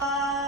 Uh...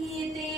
いい。